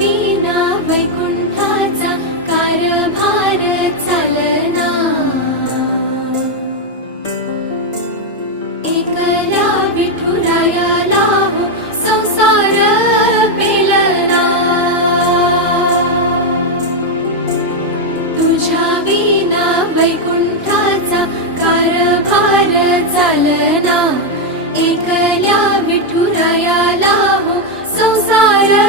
विना वैकुंठाचा कारभार चालना। एकला विठुरायाला हो संसार पेलना। तुझ्या विना वैकुंठाचा कारभार चालना। एकल्या विठुरायाला हो संसार